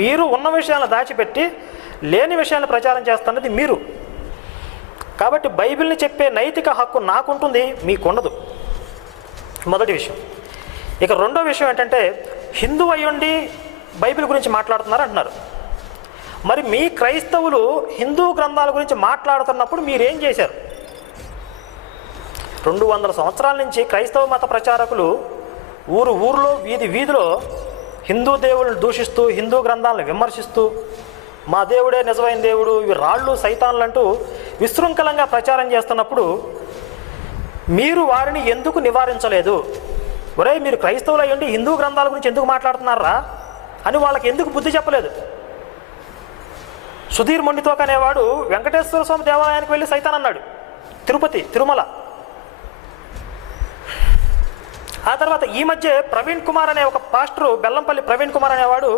మీరు ఉన్న విషయాలను దాచిపెట్టి లేని విషయాలను ప్రచారం చేస్తున్నది మీరు. కాబట్టి బైబిల్ని చెప్పే నైతిక హక్కు నాకుంటుంది, మీకుండదు. మొదటి విషయం. ఇక రెండో విషయం ఏంటంటే, హిందూ అయ్యుండి బైబిల్ గురించి మాట్లాడుతున్నారు అంటున్నారు. మరి మీ క్రైస్తవులు హిందూ గ్రంథాల గురించి మాట్లాడుతున్నప్పుడు మీరేం చేశారు? 200 సంవత్సరాల నుంచి క్రైస్తవ మత ప్రచారకులు ఊరిలో వీధిలో హిందూ దేవుళ్ళని దూషిస్తూ, హిందూ గ్రంథాలను విమర్శిస్తూ, మా దేవుడే నిజమైన దేవుడు, ఇవి రాళ్ళు సైతాన్లు అంటూ విశృంఖలంగా ప్రచారం చేస్తున్నప్పుడు మీరు వారిని ఎందుకు నివారించలేదు? ఒరే, మీరు క్రైస్తవులు అయ్యండి హిందూ గ్రంథాల గురించి ఎందుకు మాట్లాడుతున్నారా అని వాళ్ళకి ఎందుకు బుద్ధి చెప్పలేదు? సుధీర్ మొండితోక అనేవాడు వెంకటేశ్వర స్వామి దేవాలయానికి వెళ్ళి సైతాన్ అన్నాడు, తిరుమల. ఆ తర్వాత ఈ మధ్య ప్రవీణ్ కుమార్ అనే ఒక పాస్టరు, బెల్లంపల్లి ప్రవీణ్ కుమార్ అనేవాడు